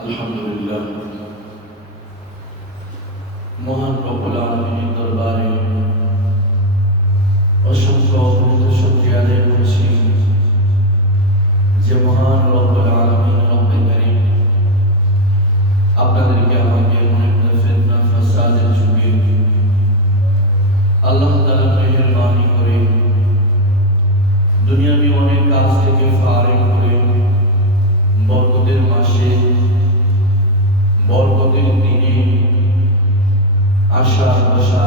আলহামদুলিল্লাহ, মহান রব্বুল আলামিনের দরবারে অসংখ্য অগণিত শুকরিয়া আদায় করছি যে মহান রব্বুল আলামিন রব্বে কারীম আপনাদেরকে আমাকে অনেক ফিতনা ফাসাদের যুগে আল্লাহ তাআলা মেহেরবানি করে দুনিয়াবি অনেক কাজ থেকে ফারিগ করে বরকতের মাসে বরকতের দিনে আশা আশা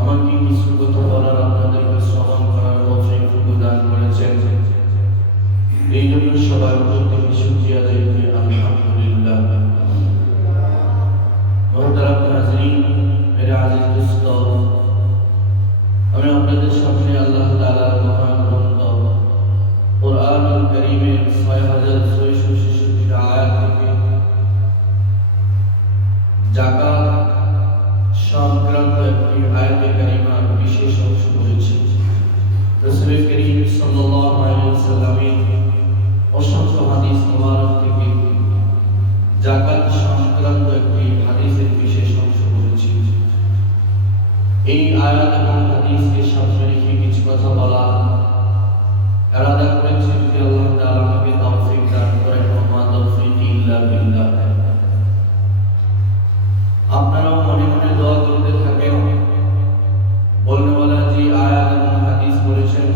আমাকে কিছু কথা বলার আপনাদেরকে শ্রবণ করার তৌফিক প্রদান করেছেন। এই জন্য সবার প্রতি শুকরিয়া আদায় করি আলহামদুলিল্লাহ। মোহতারাম হাজরিন, মেরে আজিজ দোস্ত, আমি আপনাদের সামনে আল্লাহ তাআলার মহান গ্রন্থ কুরআনুল কারীমের ৬৬৬৬ আয়াত থেকে যাকাত সংক্রান্ত একটি আয়াতে কারিমার বিশেষ অংশ পড়েছি। রাসূল করিম সাল্লাল্লাহু আলাইহি ওয়াসাল্লামের অসংখ্য হাদিস মুবারক থেকে যাকাত সংক্রান্ত একটি হাদিসের বিশেষ অংশ পড়েছি। এই আয়াত এবং হাদিসকে সামনে রেখে কিছু কথা বলা ইরাদা করেছি। যদি আল্লাহ তাআলা আমাকে তৌফিক দান করেন, ওয়া তাওফীকি ইল্লা বিল্লাহ। আপনারাও মনে মনে দোয়া করতে থাকেন, বলনেওয়ালা যে আয়াত এবং হাদিস বলেছেন,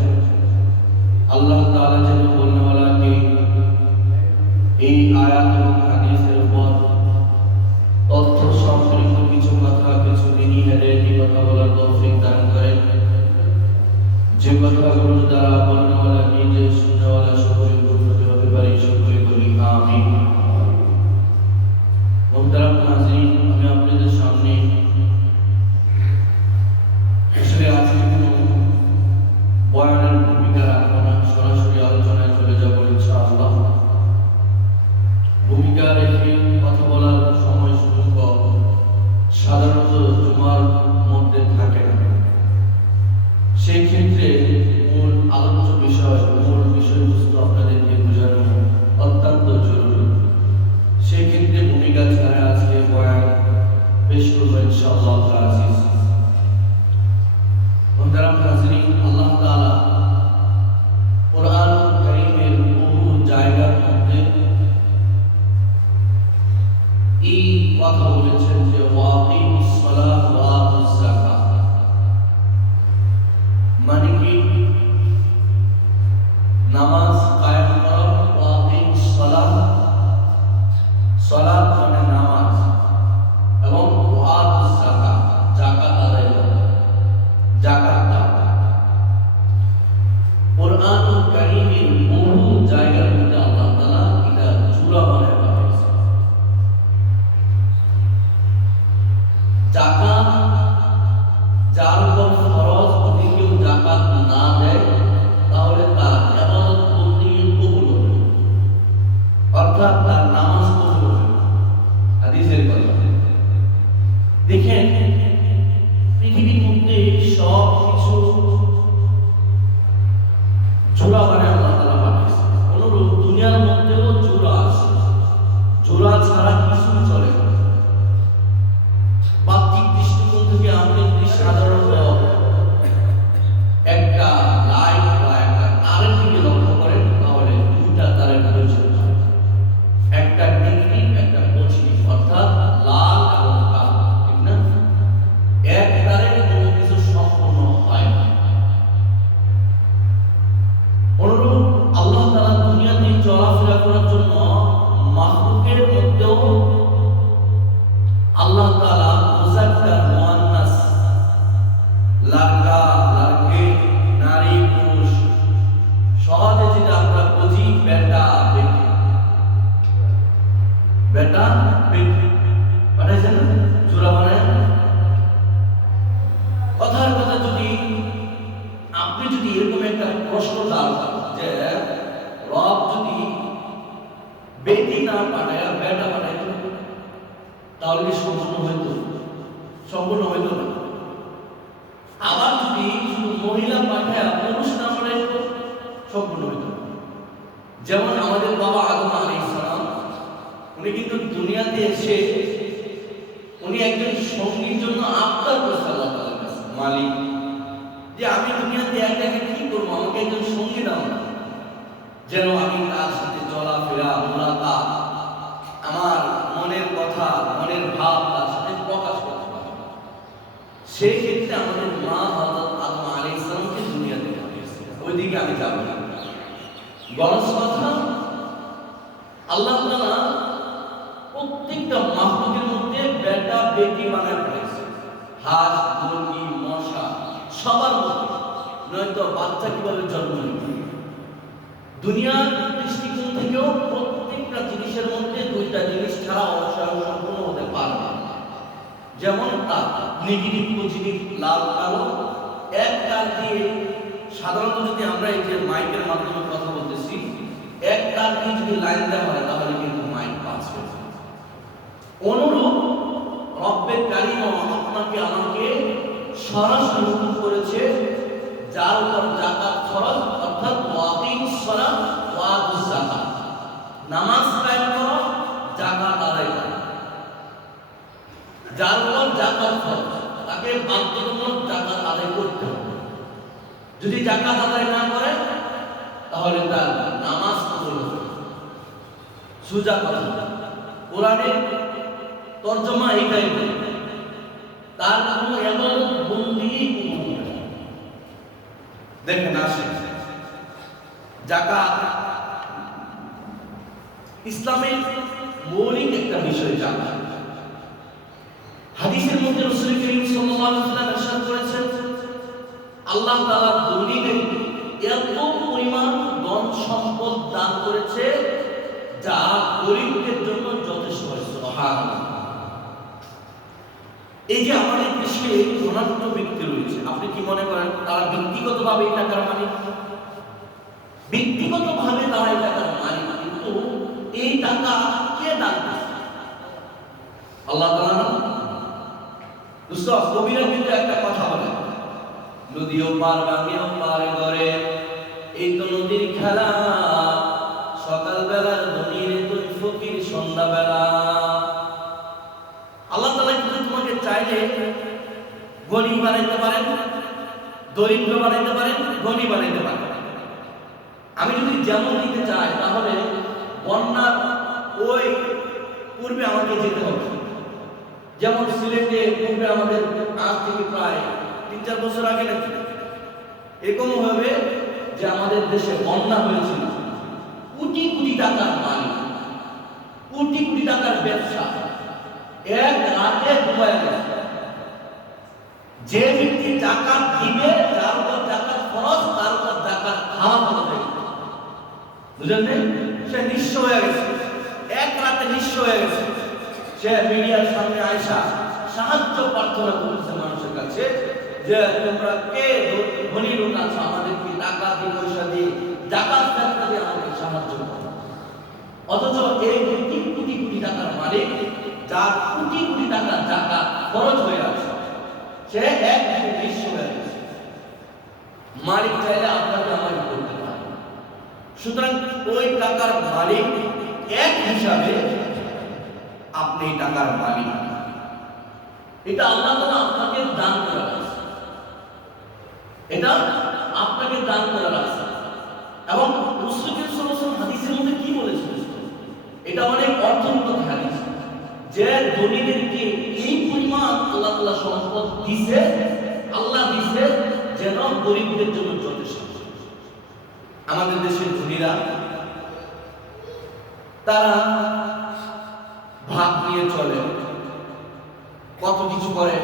আল্লাহ তাআলা যেন বলনেওয়ালাকে এই আয়াত এবং হাদিসের উপর তথ্য সম্পর্কিত কিছু কথা, কিছু দিনী হেদায়েতি কথা বলার তৌফিক দান করেন, যে কথাগুলো দ্বারা বলনেওয়ালা নিজে শুননেওয়ালা সকলে উপকৃত হতে পারে। সকলে বলি আমিন। মোহতারাম হাজরিন, আমি আপনাদের সামনে আসলে আজকে কোনো বয়ানের ভূমিকা রাখবো না, সরাসরি আলোচনায় চলে যাবো ইনশাআল্লাহ। ভূমিকা রেখে কথা বলার সময় সুযোগ সাধারণত জুমার মধ্যে থাকে না। সেই ক্ষেত্রে মূল আলোচ্য বিষয়, মূল বিষয়বস্তু আপনাদেরকে বোঝানো অত্যন্ত জরুরি। সেই ক্ষেত্রে ভূমিকা ছাড়া আজকে বয়ান পেশ করবো ইনশাআল্লাহ আজিজ। মোহতারাম হাজরিন, আল্লাহ তাআলা কুরআনুল কারীমের বহু জায়গার মধ্যে এই কথা বলেছেন যে ওয়াকিমুস সালাত ওয়া আতুজ যাকাত, মানে কি নামাজ কায়েম করা। ওয়াকিমুস সালাত, সালাত মানে নামাজ, এবং ওয়াতুজ যাকাত, যাকাত আদায় করা, যাকাত দাও। কুরআনুল কারীমের বহু জায়গার মধ্যে আল্লাহ তাআলা এটা জোড়া বানায় পাঠিয়েছে। যাকাত যার উপর ফরজ, যদি কেউ যাকাত না দেয় তাহলে তার ইবাদত বন্দেগী কবুল হবে, অর্থাৎ তার নামাজ কবুল হবে। হাদিসের কথা দেখেন, পৃথিবীর মধ্যে সব কিছু জোড়া বানায় আল্লাহ তাআলা পাঠিয়েছে। অনুরূপ দুনিয়ার মধ্যেও জোড়া আছে, জোড়া ছাড়া কিছু চলে না। বাহ্যিক দৃষ্টিকোণ থেকে আমরা যদি সাধারণত একটা লাইট বা একটা তারের দিকে লক্ষ্য করেন, তাহলে দুইটা তারের প্রয়োজন হয়, একটা নেগেটিভ একটা পজিটিভ, অর্থাৎ লাল এবং কালো, ঠিক না? এক তারের কোনো কিছু সম্পূর্ণ হয় না। অনুরূপ আল্লাহ তাআলা দুনিয়াতে চলাফেরা করার জন্য মাখলুকের মধ্যেও আল্লাহ তাআলা মুযাক্কার মুআন্নাস, লড়কা লড়কে, নারী পুরুষ, সহজে যেটা আমরা বুঝি বেটা বেটি, বেটা বেটি পাঠাইছেন না, জোড়া বানায়। কথার কথা, যদি আপনি যদি এরকম একটা প্রশ্ন দান যে রব যদি বেটি না পাঠায় বেটা পাঠায়, তাহলে কি সম্পূর্ণ হইতো? সম্পূর্ণ হইতো না। আবার যদি শুধু মহিলা পাঠায় পুরুষ না পাঠায়, সম্পূর্ণ হইতো না। যেমন আমাদের বাবা আদম আলাইহিস সালাম উনি কিন্তু দুনিয়াতে এসে উনি একজন সঙ্গীর জন্য আবদার করেছে আল্লাহ তাআলার কাছে, মালিক যে আমি দুনিয়াতে একা একা কি করবো, আমাকে একজন সঙ্গী দাও না, যেন আমি তার সাথে চলাফেরা মোলাকাত আমার মনের কথা মনের ভাব তার সাথে প্রকাশ করতে পারি। সেই ক্ষেত্রে আমাদের মা হযরত আদম আলাইহিস সালামকে দুনিয়াতে পাঠিয়েছে, ওইদিকে আমি যাব না। গরজ কথা, আল্লাহ তাআলা প্রত্যেকটা মাখলুকের মধ্যে বেটা বেটি বানায় ফেলেছে, হাঁস মুরগি মশা সবার মধ্যে, নয়তো বাচ্চা কিভাবে জন্ম নেবে। দুনিয়ার দৃষ্টিকোণ থেকেও প্রত্যেকটা জিনিসের মধ্যে দুইটা জিনিস ছাড়া অবসায়ন সম্পূর্ণ হতে পারে না। যেমন তার নেগেটিভ পজিটিভ লাভ কালো এক তার দিয়ে, সাধারণত যদি আমরা এই যে মাইকের মাধ্যমে কথা বলতেছি, এক তার দিয়ে যদি লাইন দেওয়া হয় তাহলে কিন্তু মাইক পাস হয়ে যায়। অনুরূপ রব্বে কারীম আপনাকে আমাকে সরাসরি হুকুম করেছে, যার উপর যাকাত ফরজ, অর্থাৎ ওয়াকিমুস সালাত ওয়া আতুজ যাকাত, নামাজ কায়েম করো, যাকাত আদায় করো। যার উপর যাকাত ফরজ তাকে বাধ্যতামূলক যাকাত আদায় করতে হবে। যদি যাকাত আদায় না করে তাহলে তার নামাজ কবুল হবে। সুজা কথা, কোরআনের তরজমা এইটাই বলে, তার কোনো ইবাদত বন্দেগী কবুল হবে না। দেখেন আসেন, যাকাত ইসলামের মৌলিক একটা বিষয়। যাকাত হাদিসের মধ্যে রাসূল করিম সাল্লাল্লাহু আলাইহি ওয়াসাল্লাম ইরশাদ করেছেন, আল্লাহ তাআলা দুনিয়াতে এত পরিমাণ ধন সম্পদ দান করেছে যা গরিবদের জন্য যথেষ্ট হয়। সুবহানাল্লাহ। এই যে আমাদের দেশে ধনাঢ্য ব্যক্তি রয়েছে, আপনি কি মনে করেন তারা ব্যক্তিগতভাবে এই টাকার মালিক? ব্যক্তিগতভাবে তারা এই টাকার মালিক, কিন্তু এই টাকা কে দান করেছে? আল্লাহ তাআলা। দোস্ত, কবিরা কিন্তু একটা কথা বলে, নদীও পার বামিও পার করে, এই তো নদীর খেলা, সকালবেলার ধনীর তুই ফকির সন্ধ্যাবেলা। আল্লাহ তাআলা কিন্তু তোমাকে চাইলে গরিব বানাইতে পারেন, দরিদ্র বানাইতে পারেন, ধনী বানাইতে পারেন। আমি যদি যেমন দিতে চাই তাহলে বন্যার ওই পূর্বে আমাকে যেতে হবে। যেমন সিলেটে পূর্বে আমাদের আজ থেকে প্রায় ৩-৪ বছর আগে নাকি এরকম হবে যে আমাদের দেশে বন্যা হয়েছিল, কোটি কোটি টাকার মালিক, কোটি কোটি টাকার ব্যবসা এক রাতে ডুবায় গেছে। যে ব্যক্তি যাকাত দিবে, যার উপর যাকাত ফরজ, তার উপর যাকাত হারাম হবে, বুঝলেন? সে নিঃস্ব হয়ে গেছে, এক রাতে নিঃস্ব হয়ে গেছে। সে মিডিয়ার সামনে আয়সা সাহায্য প্রার্থনা করছে মানুষের কাছে যে তোমরা কে ধনী লোক আছো, আমাদেরকে টাকা দিয়ে পয়সা দিয়ে যাকাত ফেরত দিয়ে আমাকে সাহায্য করো। অথচ এই ব্যক্তি কোটি কোটি টাকার মালিক, যার কোটি কোটি টাকা যাকাত খরচ হয়ে আছে, সে এক নিঃস্ব হয়ে গেছে। মালিক চাইলে আপনাকে আমাকে করতে পারে। সুতরাং ওই টাকার মালিক এক হিসাবে আপনি টাকার মালিক, এটা আল্লাহ তাআলা আপনাকে দান করে রাখছে, এটা আপনাকে দান করে রাখছে। এবং রাসূল সাল্লাল্লাহু আলাইহি ওয়াসাল্লাম হাদিসের মধ্যে কি বলেছেন, এটা অনেক অর্থগত হাদিস, যে ধনীদেরকে এই পরিমাণ আল্লাহ তাআলা সম্পদ দিয়েছে, আল্লাহ দিয়েছে যেন গরিবদের জন্য যথেষ্ট। আমাদের দেশের ধনীরা তারা ভাগ নিয়ে চলে, কত কিছু করে।